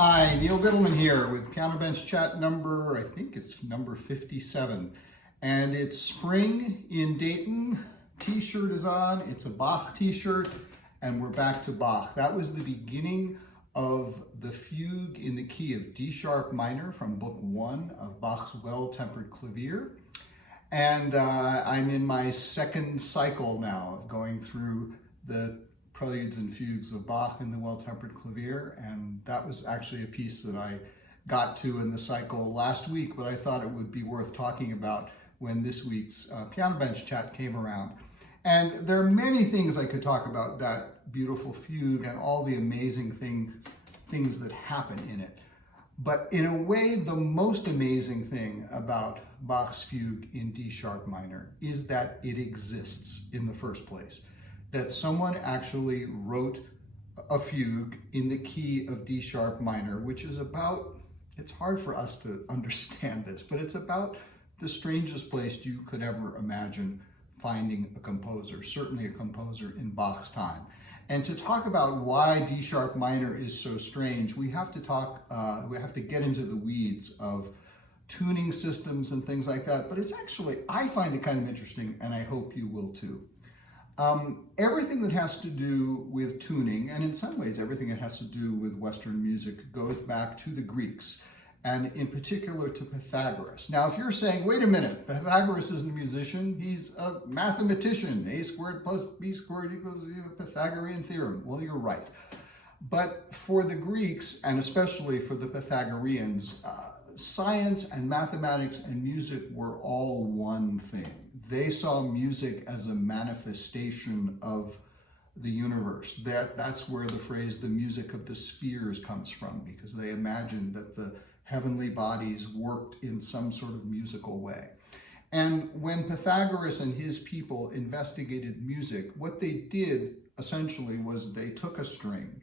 Hi, Neal here with Piano Bench Chat number, I think it's number 57. And it's spring in Dayton. T-shirt is on, it's a Bach t-shirt, and we're back to Bach. That was the beginning of the fugue in the key of D sharp minor from book 1 of Bach's Well-Tempered Clavier. And I'm in my second cycle now of going through the preludes and fugues of Bach in the Well-Tempered Clavier, and that was actually a piece that I got to in the cycle last week, but I thought it would be worth talking about when this week's Piano Bench Chat came around. And there are many things I could talk about that beautiful fugue and all the amazing things that happen in it. But in a way, the most amazing thing about Bach's fugue in D sharp minor is that it exists in the first place. That someone actually wrote a fugue in the key of D sharp minor, which is about, it's hard for us to understand this, but it's about the strangest place you could ever imagine finding a composer, certainly a composer in Bach's time. And to talk about why D sharp minor is so strange, we have to get into the weeds of tuning systems and things like that, but it's actually, I find it kind of interesting, and I hope you will too. Everything that has to do with tuning, and in some ways everything that has to do with Western music, goes back to the Greeks, and in particular to Pythagoras. Now, if you're saying, wait a minute, Pythagoras isn't a musician, he's a mathematician, a squared plus b squared equals Pythagorean theorem. Well, you're right. But for the Greeks, and especially for the Pythagoreans, science and mathematics and music were all one thing. They saw music as a manifestation of the universe. That's where the phrase, the music of the spheres, comes from, because they imagined that the heavenly bodies worked in some sort of musical way. And when Pythagoras and his people investigated music, what they did essentially was they took a string,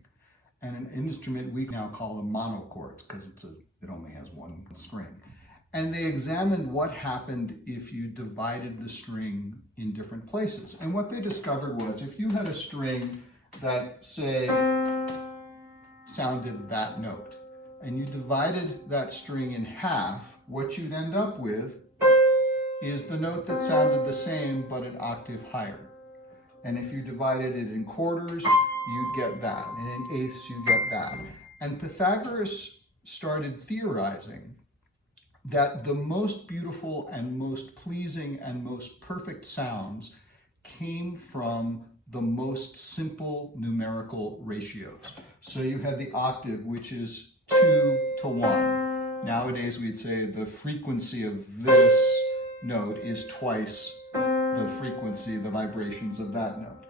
and an instrument we now call a monochord, because it only has one string. And they examined what happened if you divided the string in different places. And what they discovered was if you had a string that, say, sounded that note, and you divided that string in half, what you'd end up with is the note that sounded the same but an octave higher. And if you divided it in quarters, you'd get that. And in eighths, you'd get that. And Pythagoras started theorizing that the most beautiful and most pleasing and most perfect sounds came from the most simple numerical ratios. So you had the octave, which is 2 to 1. Nowadays we'd say the frequency of this note is twice the frequency, the vibrations of that note.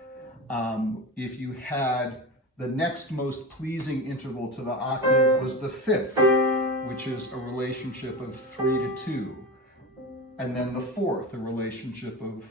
If you had the next most pleasing interval to the octave was the fifth, which is a relationship of 3 to 2. And then the fourth, a relationship of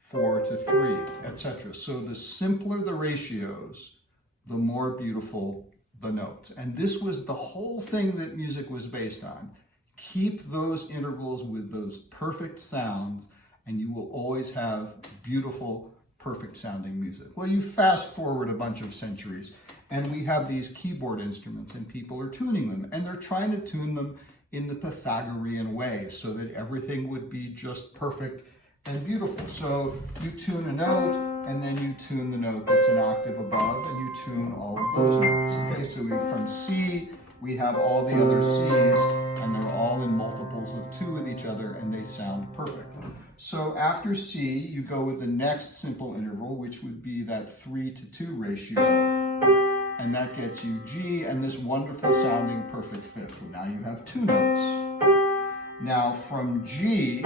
4 to 3, etc. So the simpler the ratios, the more beautiful the notes. And this was the whole thing that music was based on. Keep those intervals with those perfect sounds, and you will always have beautiful, perfect sounding music. Well, you fast forward a bunch of centuries, and we have these keyboard instruments, and people are tuning them, and they're trying to tune them in the Pythagorean way so that everything would be just perfect and beautiful. So you tune a note, and then you tune the note that's an octave above, and you tune all of those notes. Okay, so from C, we have all the other Cs, and they're all in multiples of 2 with each other, and they sound perfect. So after C, you go with the next simple interval, which would be that 3 to 2 ratio, and that gets you G and this wonderful sounding perfect fifth. Now you have 2 notes. Now from G,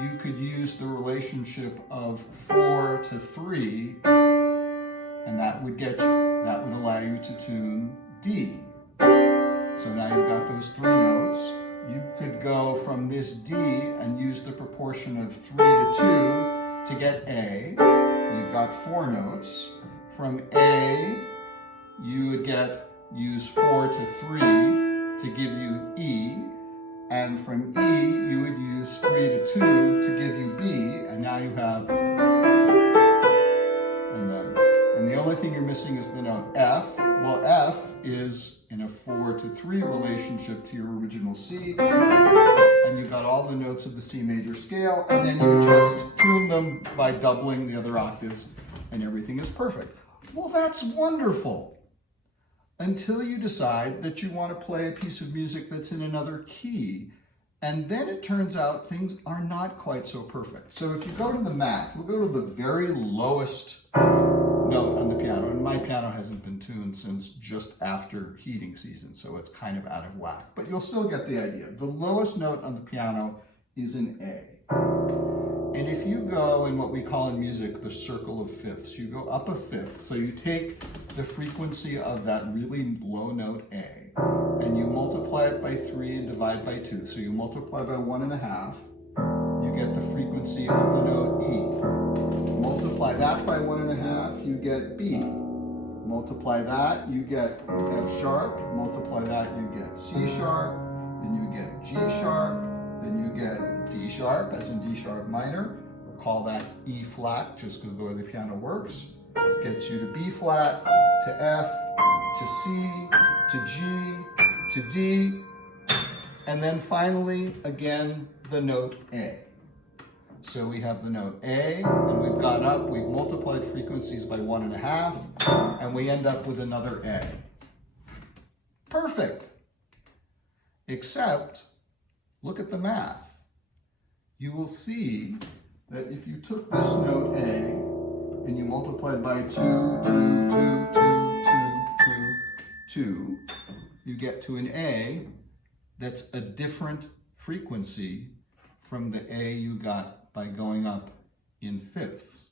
you could use the relationship of 4 to 3, and that would allow you to tune D. So now you've got those 3 notes. You could go from this D and use the proportion of 3 to 2 to get A. You've got 4 notes. From A, you would use 4 to 3 to give you E. And from E, you would use 3 to 2 to give you B. And now you have, and the the only thing you're missing is the note F. Well, F is in a 4-to-3 relationship to your original C, and you've got all the notes of the C major scale, and then you just tune them by doubling the other octaves, and everything is perfect. Well, that's wonderful, until you decide that you want to play a piece of music that's in another key. And then it turns out things are not quite so perfect. So if you go to the math, we'll go to the very lowest note on the piano. And my piano hasn't been tuned since just after heating season, so it's kind of out of whack. But you'll still get the idea. The lowest note on the piano is an A. And if you go in what we call in music the circle of fifths, you go up a fifth. So you take the frequency of that really low note A, and you multiply it by 3 and divide by 2. So you multiply by 1.5, you get the frequency of the note E. Multiply that by 1.5, you get B. Multiply that, you get F sharp. Multiply that, you get C sharp. Then you get G sharp. Then you get D sharp, as in D sharp minor. We'll call that E flat, just because the way the piano works. Gets you to B flat, to F, to C, to G, to D, and then finally, again, the note A. So we have the note A, and we've gone up, we've multiplied frequencies by 1.5, and we end up with another A. Perfect! Except, look at the math. You will see that if you took this note A, and you multiplied by 2, 2, 2, 2, 2, 2, 2, you get to an A that's a different frequency from the A you got by going up in fifths.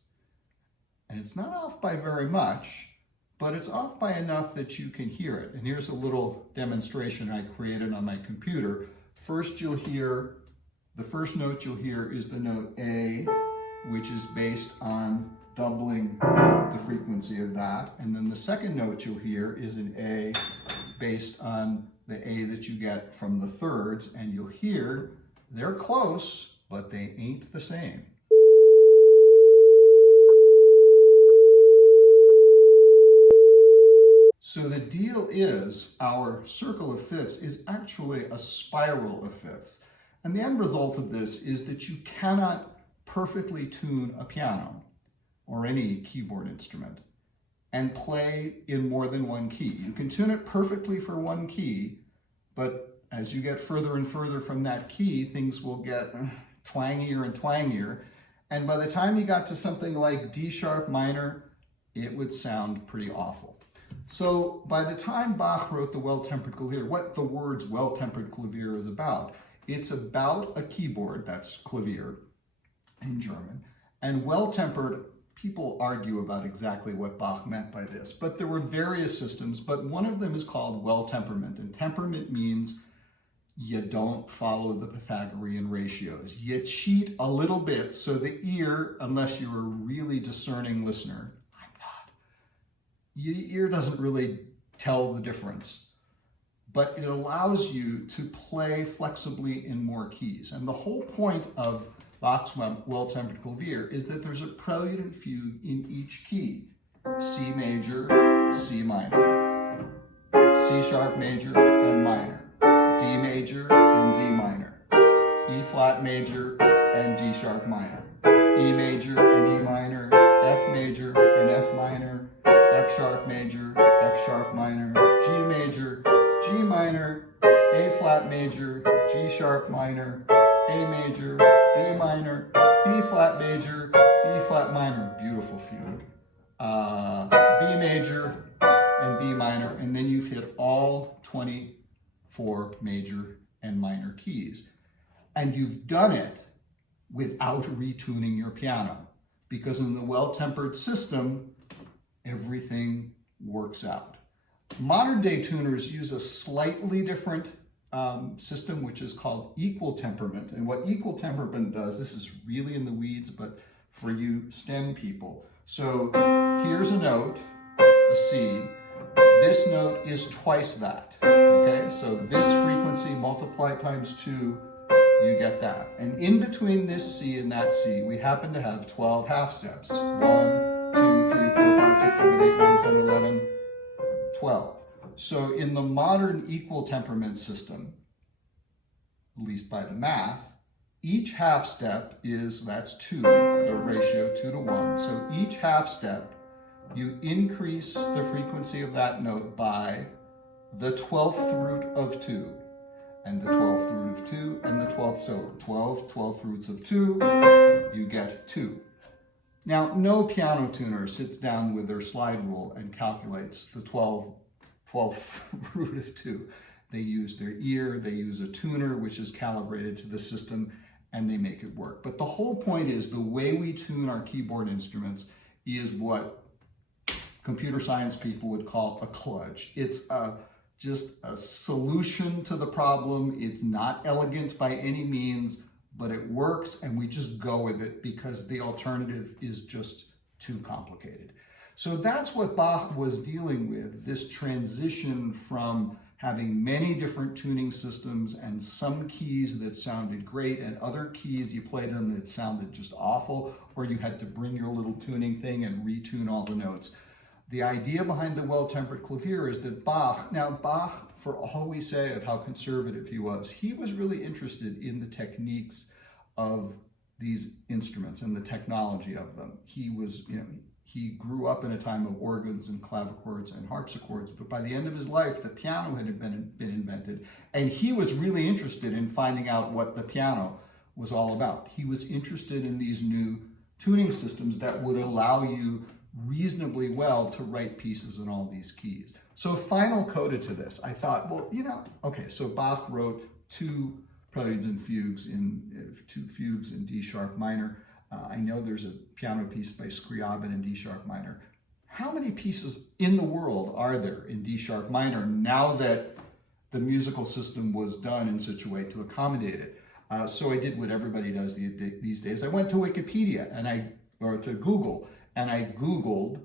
And it's not off by very much, but it's off by enough that you can hear it. And here's a little demonstration I created on my computer. First you'll hear, the first note you'll hear is the note A, which is based on doubling the frequency of that. And then the second note you'll hear is an A based on the A that you get from the thirds, and you'll hear they're close, but they ain't the same. So the deal is our circle of fifths is actually a spiral of fifths. And the end result of this is that you cannot perfectly tune a piano or any keyboard instrument and play in more than one key. You can tune it perfectly for one key, but as you get further and further from that key, things will get twangier and twangier. And by the time you got to something like D sharp minor, it would sound pretty awful. So by the time Bach wrote the Well-Tempered Clavier, what the words Well-Tempered Clavier is about, it's about a keyboard, that's clavier in German, and well-tempered, people argue about exactly what Bach meant by this, but there were various systems, but one of them is called well-temperament, and temperament means you don't follow the Pythagorean ratios. You cheat a little bit so the ear, unless you're a really discerning listener, I'm not, your ear doesn't really tell the difference, but it allows you to play flexibly in more keys. And the whole point of Bach's Well-Tempered Clavier is that there's a prelude and fugue in each key. C major, C minor, C sharp major and minor, D major and D minor, E flat major and D sharp minor, E major and E minor, F major and F minor, F sharp major, F sharp minor, G major, G minor, A flat major, G sharp minor, A major, A minor, B flat major, B flat minor, beautiful fugue, B major, and B minor, and then you've hit all 24 major and minor keys. And you've done it without retuning your piano, because in the well-tempered system, everything works out. Modern day tuners use a slightly different system, which is called equal temperament. And what equal temperament does, this is really in the weeds, but for you STEM people. So here's a note, a C. This note is twice that, okay? So this frequency multiplied times 2, you get that. And in between this C and that C, we happen to have 12 half steps. 1, 2, 3, 4, 5, 6, 7, 8, 9, 10, 11, 12. So in the modern equal temperament system, at least by the math, each half step is, that's 2, the ratio 2 to 1. So each half step, you increase the frequency of that note by the 12th root of 2, and the 12th root of 2, and the 12th, so 12th roots of 2, you get 2. Now, no piano tuner sits down with their slide rule and calculates the 12th root of 2. They use their ear, they use a tuner which is calibrated to the system, and they make it work. But the whole point is the way we tune our keyboard instruments is what computer science people would call a kludge. It's just a solution to the problem. It's not elegant by any means, but it works, and we just go with it because the alternative is just too complicated. So that's what Bach was dealing with, this transition from having many different tuning systems and some keys that sounded great and other keys you played them that sounded just awful, or you had to bring your little tuning thing and retune all the notes. The idea behind the well-tempered clavier is that Bach, for all we say of how conservative he was really interested in the techniques of these instruments and the technology of them. He was, he grew up in a time of organs and clavichords and harpsichords, but by the end of his life, the piano had been invented, and he was really interested in finding out what the piano was all about. He was interested in these new tuning systems that would allow you reasonably well to write pieces in all these keys. So final coda to this, I thought, well, okay, so Bach wrote 2 preludes and fugues in 2 fugues in D sharp minor. I know there's a piano piece by Scriabin in D sharp minor. How many pieces in the world are there in D sharp minor now that the musical system was done in such a way to accommodate it? So I did what everybody does these days. I went to Wikipedia or to Google, and I Googled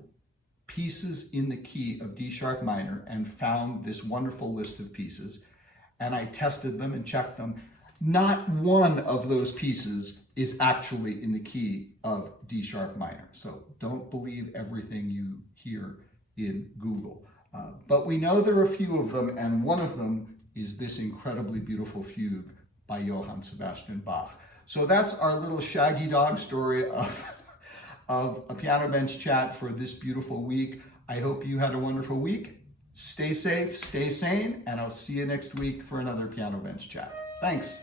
pieces in the key of D sharp minor and found this wonderful list of pieces, and I tested them and checked them. Not one of those pieces is actually in the key of D sharp minor. So don't believe everything you hear in Google. But we know there are a few of them, and one of them is this incredibly beautiful fugue by Johann Sebastian Bach. So that's our little shaggy dog story of a piano bench chat for this beautiful week. I hope you had a wonderful week. Stay safe, stay sane, and I'll see you next week for another piano bench chat. Thanks.